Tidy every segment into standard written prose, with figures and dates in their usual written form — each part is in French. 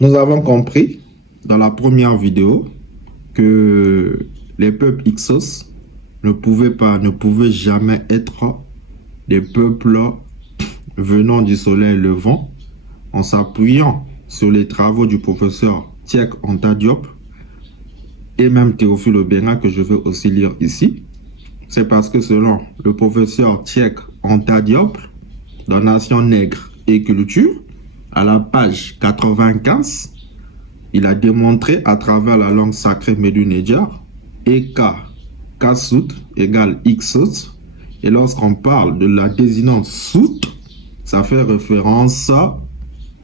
Nous avons compris dans la première vidéo que les peuples Hyksos ne pouvaient jamais être des peuples venant du soleil levant en s'appuyant sur les travaux du professeur Tiek Anta Diop et même Théophile Obenga que je vais aussi lire ici. C'est parce que selon le professeur Tiek Anta Diop, dans Nation Nègre et Culture, à la page 95, il a démontré à travers la langue sacrée Médu-Néjar, Eka, Kassout égale Xos. Et lorsqu'on parle de la désignante Sout, ça fait référence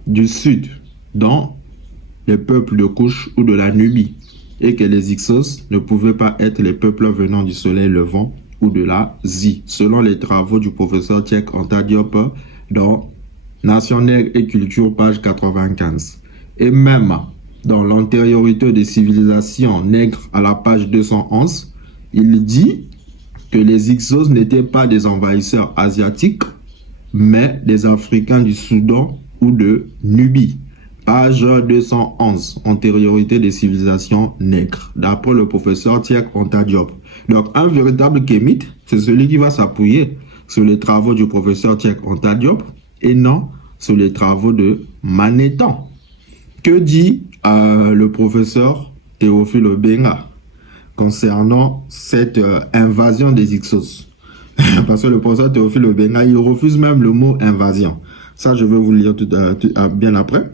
du sud, dans les peuples de Couche ou de la Nubie. Et que les Hyksos ne pouvaient pas être les peuples venant du soleil levant ou de l'Asie, selon les travaux du professeur Tiek Anta Diop dans Nation Nègre et Culture, page 95. Et même dans l'antériorité des civilisations nègres à la page 211, il dit que les Hyksos n'étaient pas des envahisseurs asiatiques, mais des Africains du Soudan ou de Nubie. Page 211, antériorité des civilisations nègres, d'après le professeur Tiek Anta Diop. Donc, un véritable kémite, c'est celui qui va s'appuyer sur les travaux du professeur Tiek Anta Diop et non sur les travaux de Manétan. Que dit le professeur Théophile Obenga concernant cette invasion des Hyksos? Parce que le professeur Théophile Obenga, il refuse même le mot invasion. Ça, je vais vous le lire bien après.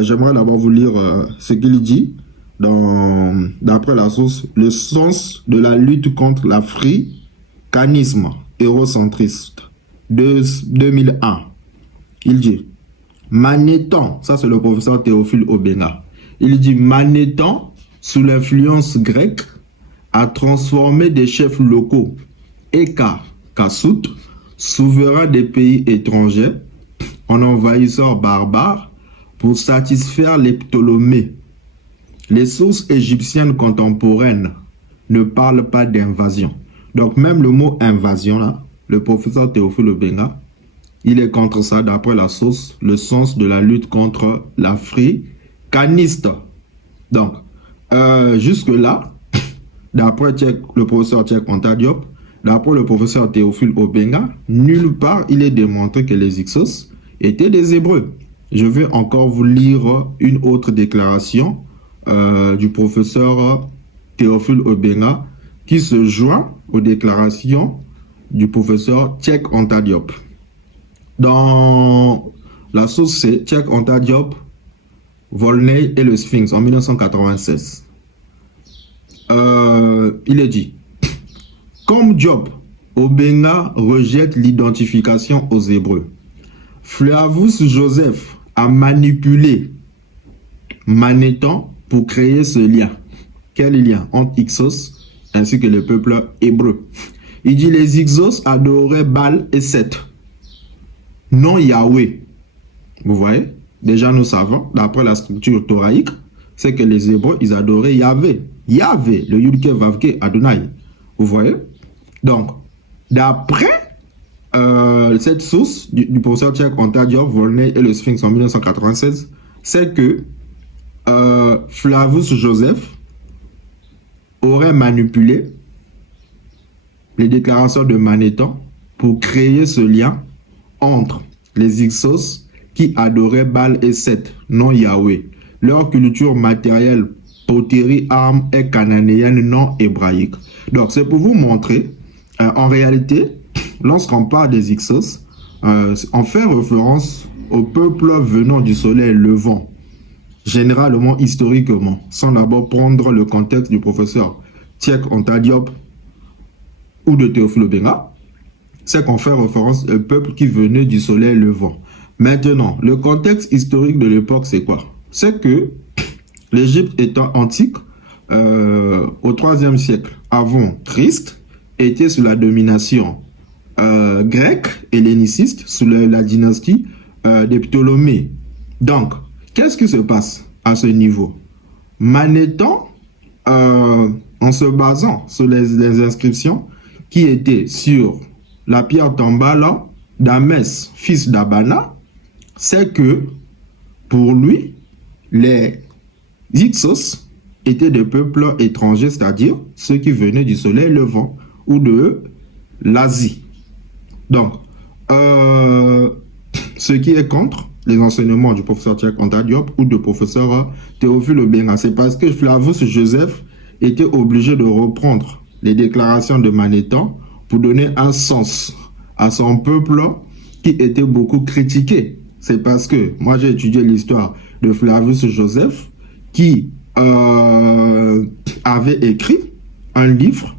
J'aimerais d'abord vous lire ce qu'il dit d'après la source, le sens de la lutte contre l'africanisme eurocentriste de 2001. Il dit, Manétan, ça c'est le professeur Théophile Obenga, il dit Manétan, sous l'influence grecque, a transformé des chefs locaux, Eka, Kassout, souverains des pays étrangers, en envahisseurs barbares pour satisfaire les Ptolémées. Les sources égyptiennes contemporaines ne parlent pas d'invasion. Donc même le mot invasion, là, le professeur Théophile Obenga, il est contre ça d'après la source, le sens de la lutte contre l'africaniste. Donc, jusque-là, d'après le professeur Tiek Anta Diop, d'après le professeur Théophile Obenga, nulle part il est démontré que les Hyksos étaient des Hébreux. Je vais encore vous lire une autre déclaration du professeur Théophile Obenga qui se joint aux déclarations du professeur Tiek Anta Diop. Dans la source, c'est Tiek Anta Diop, Volney et le Sphinx en 1996. Il est dit, comme Diop, Obenga rejette l'identification aux Hébreux. Flavus Joseph a manipulé Manétan pour créer ce lien. Quel lien entre Hyksos ainsi que le peuple hébreu? Il dit les Hyksos adoraient Baal et Seth, non Yahweh. Vous voyez? Déjà nous savons, d'après la structure thoraïque, c'est que les Hébreux, ils adoraient Yahvé. Yahvé, le Yudke Vavke Adonai. Vous voyez? Donc, d'après cette source du professeur Tiek Anta Diop, Volney et le Sphinx en 1996, c'est que Flavus Joseph aurait manipulé les déclarations de Manétan pour créer ce lien entre les Hyksos qui adoraient Baal et Seth, non Yahweh. Leur culture matérielle, poterie, armes est cananéenne, non hébraïque. Donc c'est pour vous montrer, en réalité, lorsqu'on parle des Hyksos, on fait référence au peuple venant du soleil levant, généralement, historiquement, sans d'abord prendre le contexte du professeur Tiek Anta Diop ou de Théophile Obenga, c'est qu'on fait référence au peuple qui venait du soleil levant. Maintenant, le contexte historique de l'époque, c'est quoi? C'est que l'Égypte étant antique, au IIIe siècle avant Christ, était sous la domination grecque, helléniciste, sous la dynastie des Ptolémées. Donc, qu'est-ce qui se passe à ce niveau? Manétan, en se basant sur les inscriptions qui étaient sur la pierre tombale d'Amès, fils d'Abana, c'est que pour lui, les Hyksos étaient des peuples étrangers, c'est-à-dire ceux qui venaient du soleil levant ou de l'Asie. Donc, ce qui est contre les enseignements du professeur Cheikh Anta Diop ou du professeur Théophile Obienga, c'est parce que Flavius Joseph était obligé de reprendre les déclarations de Manéthon pour donner un sens à son peuple qui était beaucoup critiqué. C'est parce que moi j'ai étudié l'histoire de Flavius Joseph qui avait écrit un livre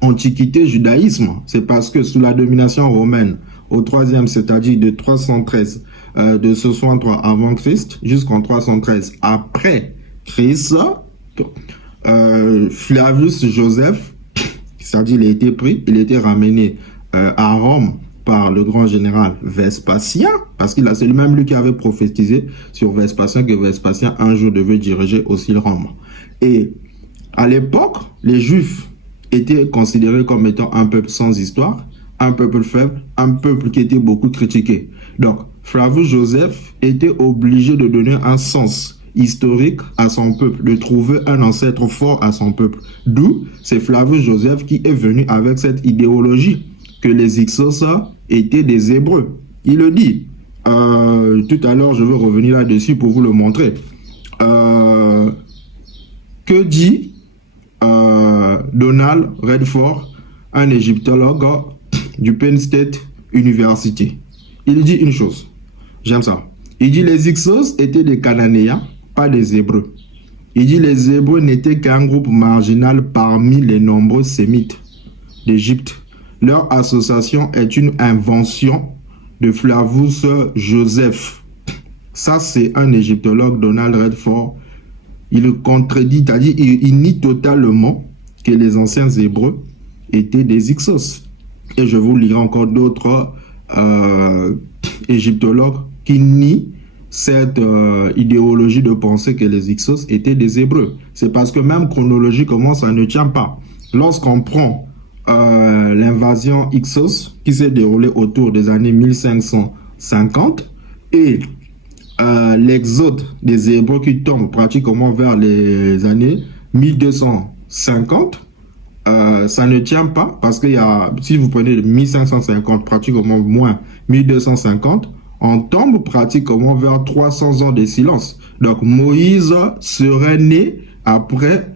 Antiquité, judaïsme. C'est parce que sous la domination romaine au 3e, c'est-à-dire de 313 de 63 avant Christ jusqu'en 313 après Christ, Flavius Joseph, c'est-à-dire il a été pris, il a été ramené à Rome par le grand général Vespasien, parce qu'il a c'est lui-même lui qui avait prophétisé sur Vespasien que Vespasien un jour devait diriger aussi Rome. Et à l'époque, les Juifs étaient considérés comme étant un peuple sans histoire, un peuple faible, un peuple qui était beaucoup critiqué. Donc, Flavius Joseph était obligé de donner un sens historique à son peuple, de trouver un ancêtre fort à son peuple. D'où c'est Flavius Joseph qui est venu avec cette idéologie que les Hyksos étaient des Hébreux. Il le dit. Tout à l'heure, je vais revenir là-dessus pour vous le montrer. Que dit Donald Redford, un égyptologue du Penn State University? Il dit une chose, j'aime ça. Il dit les Hyksos étaient des Cananéens, pas des Hébreux. Il dit les Hébreux n'étaient qu'un groupe marginal parmi les nombreux Sémites d'Égypte. Leur association est une invention de Flavius Joseph. Ça, c'est un égyptologue, Donald Redford. Il contredit, c'est-à-dire il nie totalement que les anciens Hébreux étaient des Hyksos. Et je vous lirai encore d'autres égyptologues qui nient cette idéologie de penser que les Hyksos étaient des Hébreux. C'est parce que même chronologiquement, ça ne tient pas. Lorsqu'on prend l'invasion Hyksos qui s'est déroulée autour des années 1550 et l'exode des Hébreux qui tombe pratiquement vers les années 1250, ça ne tient pas parce qu'il y a, si vous prenez 1550, pratiquement moins 1250, on tombe pratiquement vers 300 ans de silence. Donc Moïse serait né après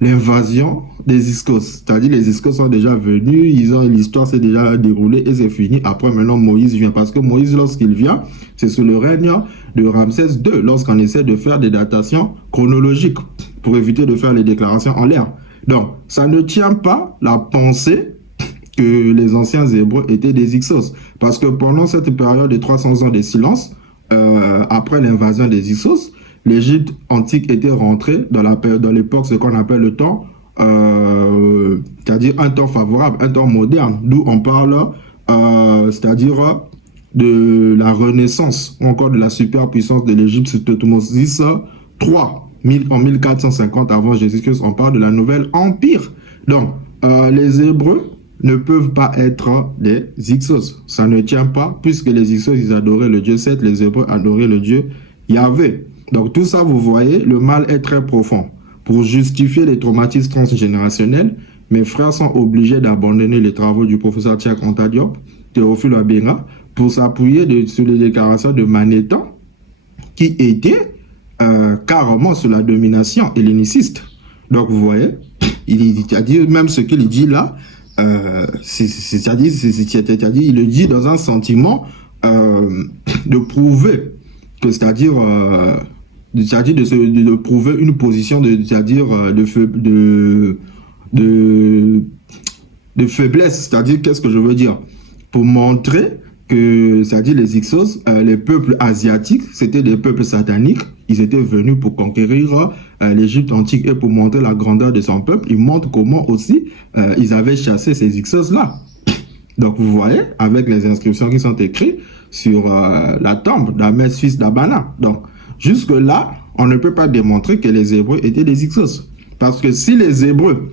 l'invasion des Hyksos. C'est-à-dire les Hyksos sont déjà venus, l'histoire s'est déjà déroulée et c'est fini. Après maintenant Moïse vient. Parce que Moïse lorsqu'il vient, c'est sous le règne de Ramsès II, lorsqu'on essaie de faire des datations chronologiques pour éviter de faire les déclarations en l'air. Donc ça ne tient pas la pensée que les anciens Hébreux étaient des Hyksos. Parce que pendant cette période de 300 ans de silence, après l'invasion des Hyksos, l'Égypte antique était rentrée dans l'époque, ce qu'on appelle le temps, c'est-à-dire un temps favorable, un temps moderne, d'où on parle, c'est-à-dire de la Renaissance, ou encore de la superpuissance de l'Égypte sous Thutmose III, en 1450 avant Jésus-Christ, on parle de la nouvelle empire. Donc, les Hébreux ne peuvent pas être des Hyksos. Ça ne tient pas, puisque les Hyksos, ils adoraient le Dieu Seth, les Hébreux adoraient le Dieu Yahvé. Donc tout ça, vous voyez, le mal est très profond. Pour justifier les traumatismes transgénérationnels, mes frères sont obligés d'abandonner les travaux du professeur Cheikh Anta Diop, Théophile Obienga, pour s'appuyer sur les déclarations de Manéthon, qui était carrément sous la domination helléniciste. Donc vous voyez, c'est-à-dire même ce qu'il dit là, c'est-à-dire il le dit dans un sentiment de prouver que, c'est-à-dire de prouver une position c'est-à-dire de faiblesse. C'est-à-dire, qu'est-ce que je veux dire? Pour montrer que, c'est-à-dire les Hyksos, les peuples asiatiques, c'était des peuples sataniques. Ils étaient venus pour conquérir l'Égypte antique et pour montrer la grandeur de son peuple. Ils montrent comment aussi ils avaient chassé ces Hyksos-là. Donc vous voyez, avec les inscriptions qui sont écrites sur la tombe d'Ahmed, fils d'Abana. Donc jusque-là, on ne peut pas démontrer que les Hébreux étaient des Hyksos. Parce que si les Hébreux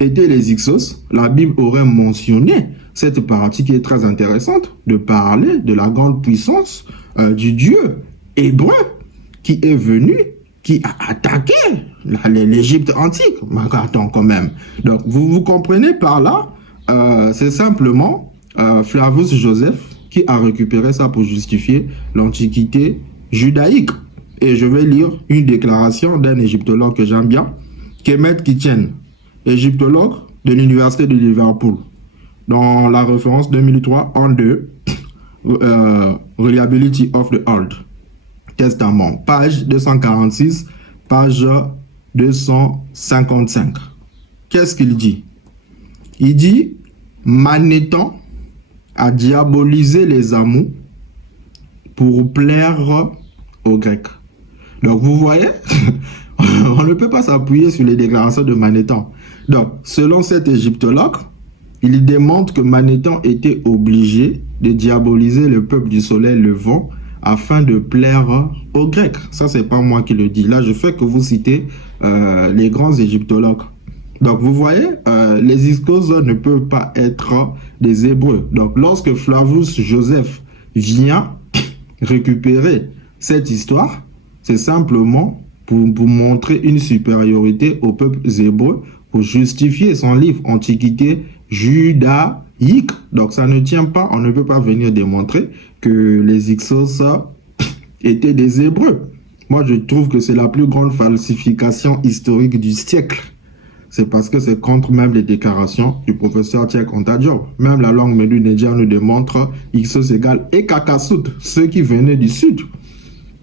étaient les Hyksos, la Bible aurait mentionné cette partie qui est très intéressante, de parler de la grande puissance du Dieu hébreu, qui est venu, qui a attaqué l'Égypte antique. Attends, quand même. Donc, vous comprenez par là, c'est simplement Flavius Joseph qui a récupéré ça pour justifier l'Antiquité judaïque. Et je vais lire une déclaration d'un égyptologue que j'aime bien, Kemet Kitchen, égyptologue de l'Université de Liverpool. Dans la référence 2003 en 2, Reliability of the Old Testament, page 246, page 255. Qu'est-ce qu'il dit? Il dit, Manéthon a diabolisé les Amours pour plaire aux Grecs. Donc vous voyez, on ne peut pas s'appuyer sur les déclarations de Manéthon. Donc, selon cet égyptologue, il démontre que Manéthon était obligé de diaboliser le peuple du soleil levant afin de plaire aux Grecs. Ça, c'est pas moi qui le dis. Là, je fais que vous citez les grands égyptologues. Donc, vous voyez, les Hyksos ne peuvent pas être des Hébreux. Donc, lorsque Flavius Joseph vient récupérer cette histoire, c'est simplement pour montrer une supériorité aux peuples hébreux, pour justifier son livre Antiquité judaïque. Donc, ça ne tient pas, on ne peut pas venir démontrer que les Hyksos étaient des Hébreux. Moi, je trouve que c'est la plus grande falsification historique du siècle. C'est parce que c'est contre même les déclarations du professeur Cheikh Anta Diop. Même la langue Medu-Neja nous démontre Hyksos égale Ekakasut, ceux qui venaient du sud.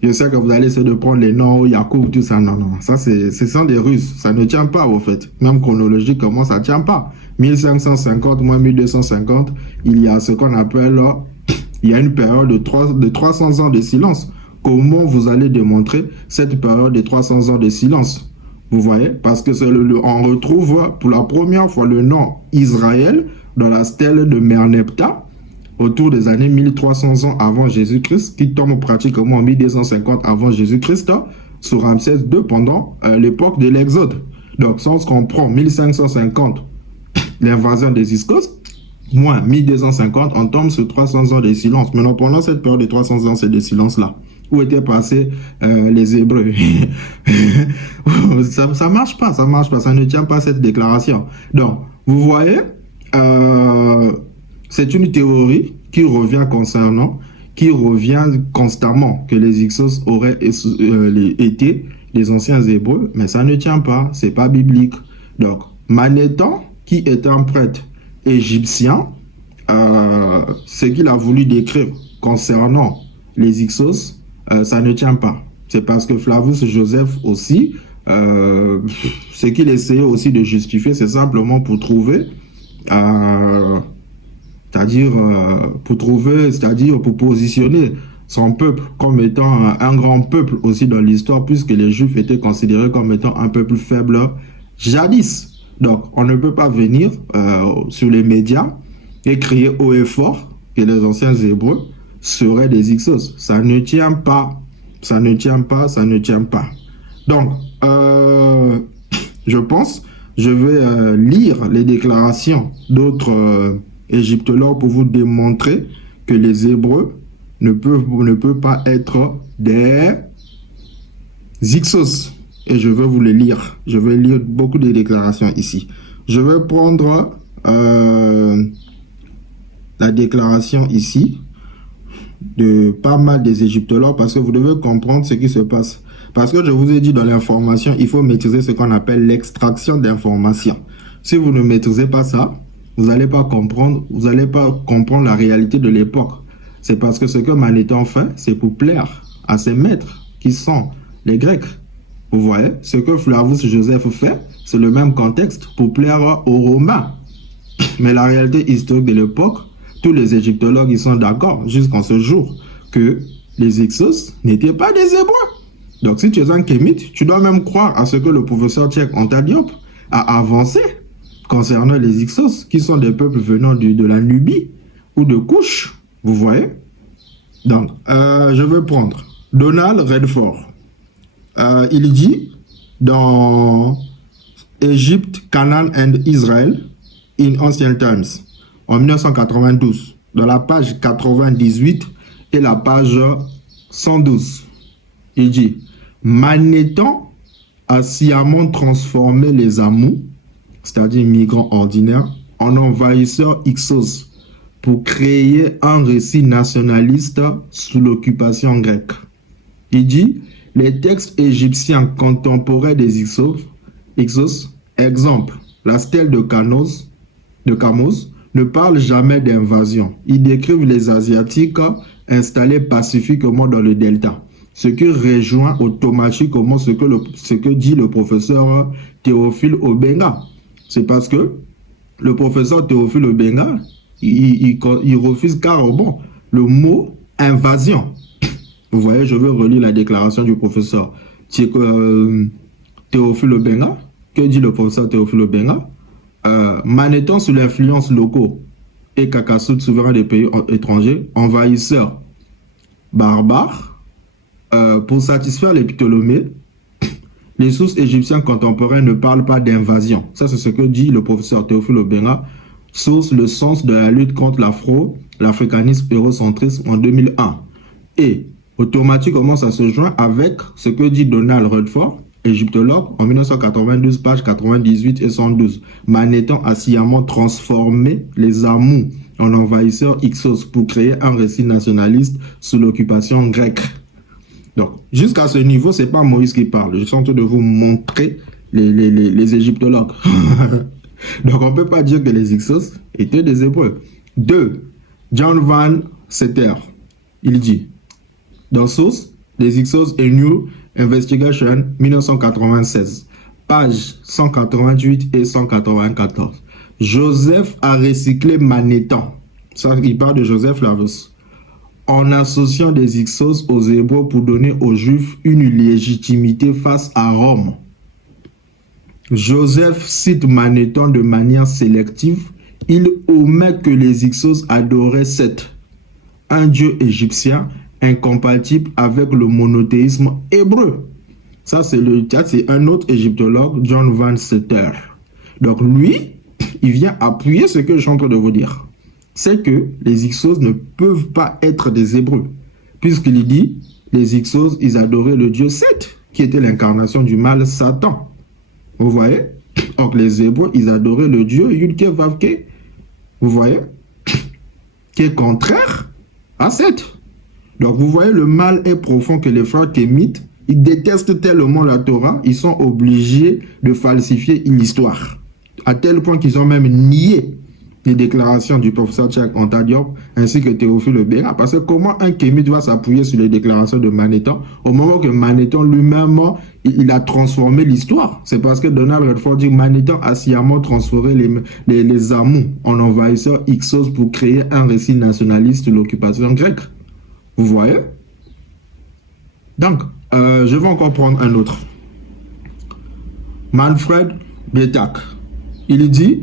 Je sais que vous allez essayer de prendre les noms, Yacoub, tout ça. Non, non, ça, ce sont des Russes. Ça ne tient pas, au fait. Même chronologiquement, ça ne tient pas. 1550 moins 1250, il y a ce qu'on appelle, il y a une période de 300 ans de silence. Comment vous allez démontrer cette période de 300 ans de silence? Vous voyez? Parce que on retrouve pour la première fois le nom Israël dans la stèle de Merneptah, autour des années 1300 ans avant Jésus-Christ, qui tombe pratiquement en 1250 avant Jésus-Christ, sur Ramsès II pendant l'époque de l'Exode. Donc, si on se comprend 1550, l'invasion des Hyksos, moins 1250, on tombe sur 300 ans de silence. Maintenant, pendant cette période de 300 ans, c'est de silence-là. Où étaient passés les Hébreux? Ça marche pas, ça marche pas, ça ne tient pas cette déclaration. Donc, vous voyez, c'est une théorie qui revient constamment que les Hyksos auraient été les anciens Hébreux, mais ça ne tient pas, c'est pas biblique. Donc, Manéthon, qui est un prêtre égyptien, ce qu'il a voulu décrire concernant les Hyksos, ça ne tient pas. C'est parce que Flavius Joseph aussi, ce qu'il essayait aussi de justifier, c'est simplement pour trouver, pour positionner son peuple comme étant un grand peuple aussi dans l'histoire, puisque les Juifs étaient considérés comme étant un peuple faible jadis. Donc, on ne peut pas venir sur les médias et crier haut et fort que les anciens Hébreux seraient des Hyksos. Ça ne tient pas. Ça ne tient pas, ça ne tient pas. Donc, je pense, je vais lire les déclarations d'autres égyptologues pour vous démontrer que les Hébreux ne peuvent pas être des Hyksos. Et je vais vous les lire. Je vais lire beaucoup de déclarations ici. Je vais prendre la déclaration ici de pas mal des égyptologues, parce que vous devez comprendre ce qui se passe. Parce que je vous ai dit dans l'information, il faut maîtriser ce qu'on appelle l'extraction d'informations. Si vous ne maîtrisez pas ça, vous n'allez pas comprendre la réalité de l'époque. C'est parce que ce que Manéthon fait, c'est pour plaire à ses maîtres, qui sont les Grecs. Vous voyez, ce que Flavius Joseph fait, c'est le même contexte pour plaire aux Romains. Mais la réalité historique de l'époque, tous les égyptologues ils sont d'accord jusqu'en ce jour que les Hyksos n'étaient pas des Hébreux. Donc si tu es un kémite, tu dois même croire à ce que le professeur Cheikh Anta Diop a avancé concernant les Hyksos, qui sont des peuples venant de la Nubie ou de Couche. Vous voyez? Donc, je vais prendre Donald Redford. Il dit dans Egypt, Canaan and Israel in Ancient Times, en 1992, dans la page 98 et la page 112, il dit Manéthon a sciemment transformé les Amous, c'est-à-dire migrants ordinaires, en envahisseurs Hyksos pour créer un récit nationaliste sous l'occupation grecque. Il dit, les textes égyptiens contemporains des Hyksos, exemple, la stèle de Kamos, ne parlent jamais d'invasion. Ils décrivent les Asiatiques installés pacifiquement dans le delta, ce qui rejoint automatiquement ce que dit le professeur Théophile Obenga. C'est parce que le professeur Théophile Obenga, il refuse carrément le mot invasion. Vous voyez, je veux relire la déclaration du professeur Théophile Obenga. Que dit le professeur Théophile Obenga? Manéthon sous l'influence locaux et Kakassout, souverain des pays étrangers, envahisseurs barbares, pour satisfaire les Ptolémées, les sources égyptiennes contemporaines ne parlent pas d'invasion. Ça, c'est ce que dit le professeur Théophile Obenga, source le sens de la lutte contre l'africanisme eurocentrisme en 2001. Et automatiquement, ça se joint avec ce que dit Donald Rutherford, égyptologue, en 1992, page 98 et 112. Manéthon a sciemment transformé les Amous en envahisseurs Hyksos pour créer un récit nationaliste sous l'occupation grecque. Donc, jusqu'à ce niveau, ce n'est pas Moïse qui parle. Je suis en train de vous montrer les égyptologues. Donc, on ne peut pas dire que les Hyksos étaient des Hébreux. 2. John Van Setter, il dit, dans Source, les Hyksos et New Investigation 1996, pages 188 et 194. Joseph a recyclé Manéthon. Ça, il parle de Joseph Flavius. En associant des Hyksos aux Hébreux pour donner aux Juifs une légitimité face à Rome. Joseph cite Manéthon de manière sélective. Il omet que les Hyksos adoraient Seth, un dieu égyptien incompatible avec le monothéisme hébreu. Ça, c'est un autre égyptologue, John Van Setter. Donc lui, il vient appuyer ce que je suis en train de vous dire. C'est que les Hyksos ne peuvent pas être des Hébreux. Puisqu'il dit, les Hyksos, ils adoraient le dieu Seth, qui était l'incarnation du mal Satan. Vous voyez? Donc les Hébreux, ils adoraient le dieu Yudke Vavke. Vous voyez? Qui est contraire à Seth. Donc vous voyez, le mal est profond que les frères kémites, ils détestent tellement la Torah, ils sont obligés de falsifier l'histoire. À tel point qu'ils ont même nié les déclarations du professeur Tchak Anta Diop ainsi que Théophile Obenga. Parce que comment un kémite va s'appuyer sur les déclarations de Manéthon au moment que Manéthon lui-même, il a transformé l'histoire? C'est parce que Donald Rutherford dit Manéthon a sciemment transformé les Amous en envahisseurs Hyksos pour créer un récit nationaliste de l'occupation grecque. Vous voyez? Donc, je vais encore prendre un autre. Manfred Betak. Il dit,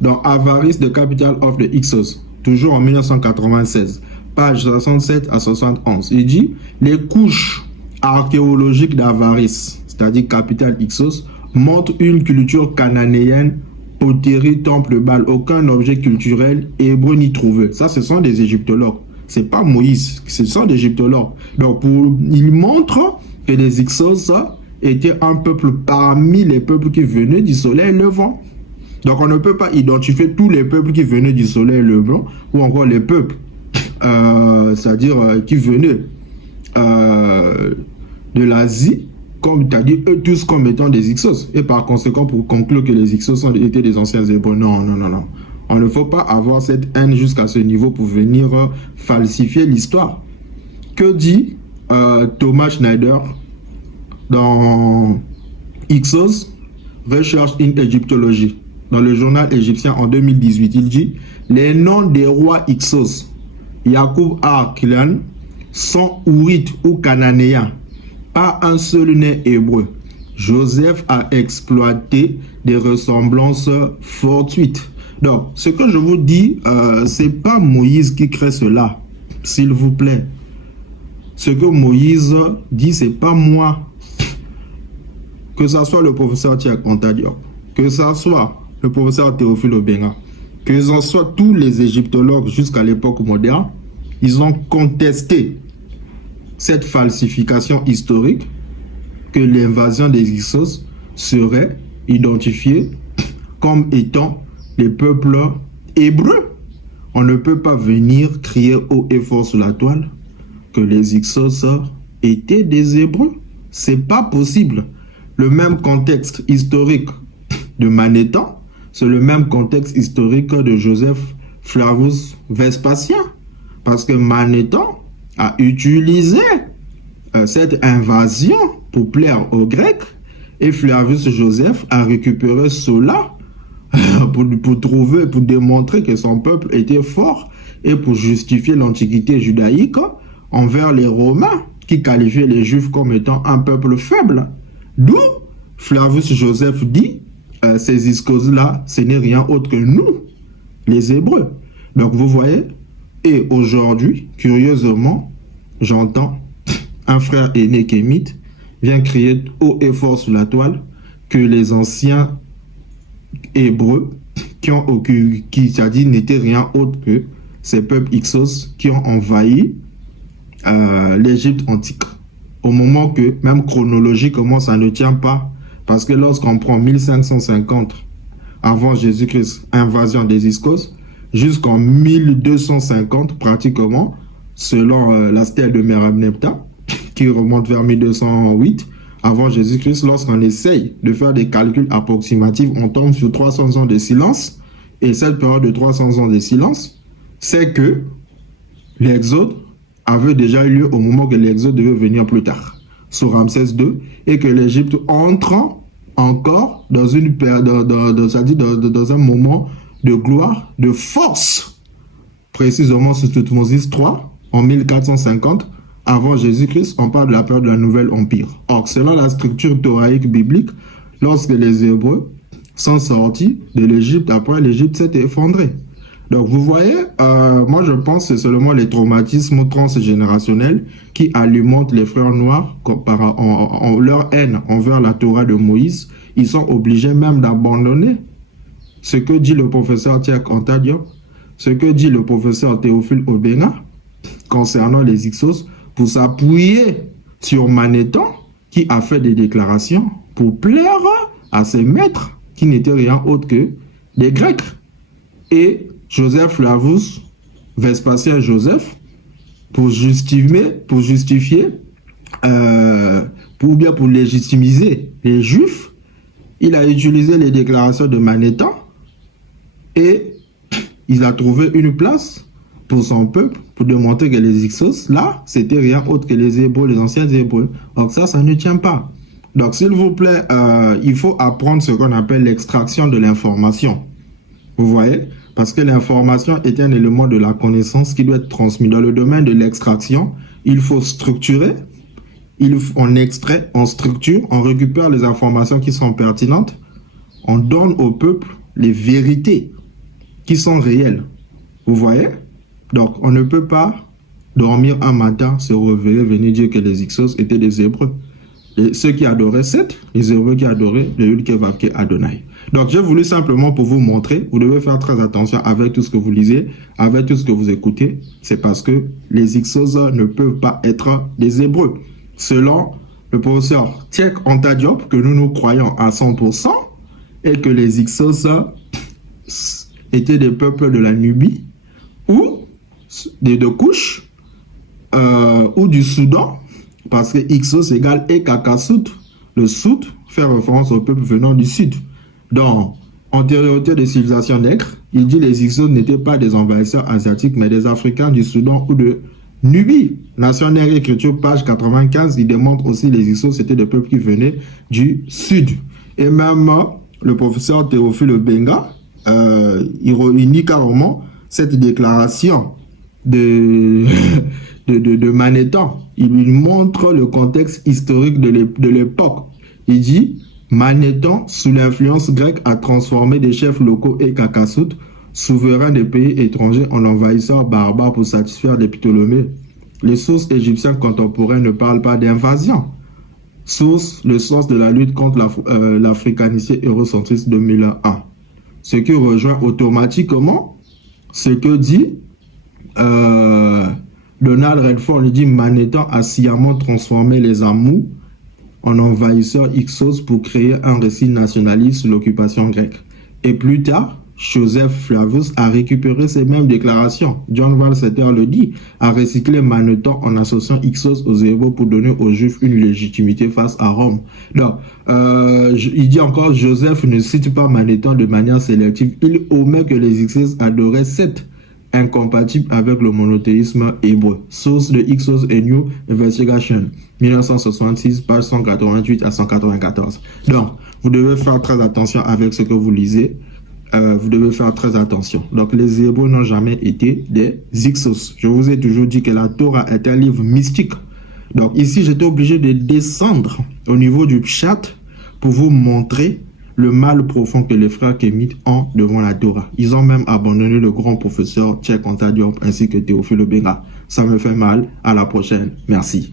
dans Avarice, the Capital of the Hyksos, toujours en 1996, page 67 à 71, il dit, les couches archéologiques d'Avarice, c'est-à-dire capitale Hyksos, montrent une culture cananéenne, poterie, temple, Baal, aucun objet culturel hébreu n'y trouvé. Ça, ce sont des égyptologues. C'est pas Moïse, ce sont des égyptologues. Donc, il montre que les Hyksos étaient un peuple parmi les peuples qui venaient du soleil levant. Donc, on ne peut pas identifier tous les peuples qui venaient du soleil levant ou encore les peuples, c'est-à-dire qui venaient de l'Asie, comme tu as dit, eux tous comme étant des Hyksos. Et par conséquent, pour conclure que les Hyksos étaient des anciens Hébreux. Non, non, non, non. On ne faut pas avoir cette haine jusqu'à ce niveau pour venir falsifier l'histoire. Que dit Thomas Schneider dans Hyksos, Research in Egyptology, dans le journal égyptien en 2018, il dit « Les noms des rois Hyksos, Yacoub Arkilan, sont ourites ou cananéens, pas un seul né hébreu. Joseph a exploité des ressemblances fortuites. » Donc, ce que je vous dis, ce n'est pas Moïse qui crée cela, s'il vous plaît. Ce que Moïse dit, ce n'est pas moi. Que ce soit le professeur Tchak Anta Diop, que ce soit le professeur Théophile Obenga, que ce soit tous les égyptologues jusqu'à l'époque moderne, ils ont contesté cette falsification historique que l'invasion des Hyksos serait identifiée comme étant les peuples hébreux. On ne peut pas venir crier haut et fort sur la toile que les Hyksos étaient des Hébreux. C'est pas possible. Le même contexte historique de Manéthon, c'est le même contexte historique de Joseph Flavius Vespasien. Parce que Manéthon a utilisé cette invasion pour plaire aux Grecs et Flavius Joseph a récupéré cela pour trouver, pour démontrer que son peuple était fort et pour justifier l'antiquité judaïque envers les Romains qui qualifiaient les Juifs comme étant un peuple faible. D'où Flavius Joseph dit ces Hyksos-là, ce n'est rien autre que nous, les Hébreux. Donc vous voyez, et aujourd'hui, curieusement, j'entends un frère aîné kémite vient crier haut et fort sur la toile que les anciens Hébreux qui c'est-à-dire n'étaient rien autre que ces peuples Hyksos qui ont envahi l'Égypte antique. Au moment que, même chronologiquement, ça ne tient pas. Parce que lorsqu'on prend 1550 avant Jésus-Christ, invasion des Hyksos, jusqu'en 1250 pratiquement, selon la stèle de Mereneptah, qui remonte vers 1208, avant Jésus-Christ, lorsqu'on essaye de faire des calculs approximatifs, on tombe sur 300 ans de silence. Et cette période de 300 ans de silence, c'est que l'exode avait déjà eu lieu au moment que l'exode devait venir plus tard, sous Ramsès II, et que l'Égypte entre encore dans une période, dans un moment de gloire, de force, précisément sous Thoutmôsis III, en 1450, avant Jésus-Christ, on parle de la période de la Nouvelle Empire. Or, selon la structure thoraïque biblique, lorsque les Hébreux sont sortis de l'Égypte, après l'Égypte s'est effondrée. Donc vous voyez, moi je pense que c'est seulement les traumatismes transgénérationnels qui alimentent les frères noirs en leur haine envers la Torah de Moïse. Ils sont obligés même d'abandonner ce que dit le professeur Tiak Anta Diop, ce que dit le professeur Théophile Obenga concernant les Hyksos, pour s'appuyer sur Manéthon qui a fait des déclarations pour plaire à ses maîtres qui n'étaient rien autre que des Grecs. Et Joseph Flavius Vespasien Joseph, pour légitimiser les Juifs, il a utilisé les déclarations de Manéthon et il a trouvé une place pour son peuple, pour démontrer que les Hyksos, là, c'était rien autre que les Hébreux, les anciens Hébreux. Donc ça ne tient pas. Donc, s'il vous plaît, il faut apprendre ce qu'on appelle l'extraction de l'information. Vous voyez? Parce que l'information est un élément de la connaissance qui doit être transmis. Dans le domaine de l'extraction, il faut structurer, on extrait, on structure, on récupère les informations qui sont pertinentes, on donne au peuple les vérités qui sont réelles. Vous voyez? Donc, on ne peut pas dormir un matin, se réveiller, venir dire que les Hyksos étaient des Hébreux. Et ceux qui adoraient Seth, les Hébreux qui adoraient le Yud-Keh-Vav-Keh Adonai. Donc, j'ai voulu simplement pour vous montrer, vous devez faire très attention avec tout ce que vous lisez, avec tout ce que vous écoutez. C'est parce que les Hyksos ne peuvent pas être des Hébreux. Selon le professeur Tiek Anta Diop, que nous croyons à 100%, et que les Hyksos étaient des peuples de la Nubie, ou de Couche, ou du Soudan, parce que Hyksos égale Ekakasout. Le Sout fait référence au peuple venant du Sud. Dans Antériorité des civilisations nègres, il dit que les Hyksos n'étaient pas des envahisseurs asiatiques, mais des Africains du Soudan ou de Nubie. Nation nègre, écriture, page 95, il démontre aussi que les Hyksos étaient des peuples qui venaient du Sud. Et même le professeur Théophile Obenga, il réunit carrément cette déclaration de Manéthon. Il lui montre le contexte historique de l'époque. Il dit, Manéthon, sous l'influence grecque, a transformé des chefs locaux et Kakassout, souverains des pays étrangers, en envahisseurs barbares pour satisfaire les Ptolémées. Les sources égyptiennes contemporaines ne parlent pas d'invasion. Source, le sens de la lutte contre l'africanicité eurocentriste 2001. Ce qui rejoint automatiquement ce que dit Donald Redford. Il dit Manéthon a sciemment transformé les Amous en envahisseur Hyksos pour créer un récit nationaliste sur l'occupation grecque. Et plus tard, Joseph Flavius a récupéré ces mêmes déclarations. John Valsetter le dit, a recyclé Manéthon en associant Hyksos aux Hébreux pour donner aux Juifs une légitimité face à Rome. Donc, il dit encore, Joseph ne cite pas Manéthon de manière sélective. Il omet que les Hyksos adoraient Seth, incompatible avec le monothéisme hébreu. Source de Hyksos et New Investigation, 1966, page 188 à 194. Donc, vous devez faire très attention avec ce que vous lisez. Vous devez faire très attention. Donc, les Hébreux n'ont jamais été des Hyksos. Je vous ai toujours dit que la Torah est un livre mystique. Donc, ici, j'étais obligé de descendre au niveau du chat pour vous montrer le mal profond que les frères kémites ont devant la Torah. Ils ont même abandonné le grand professeur Cheikh Anta Diop ainsi que Théophile Obenga. Ça me fait mal. À la prochaine. Merci.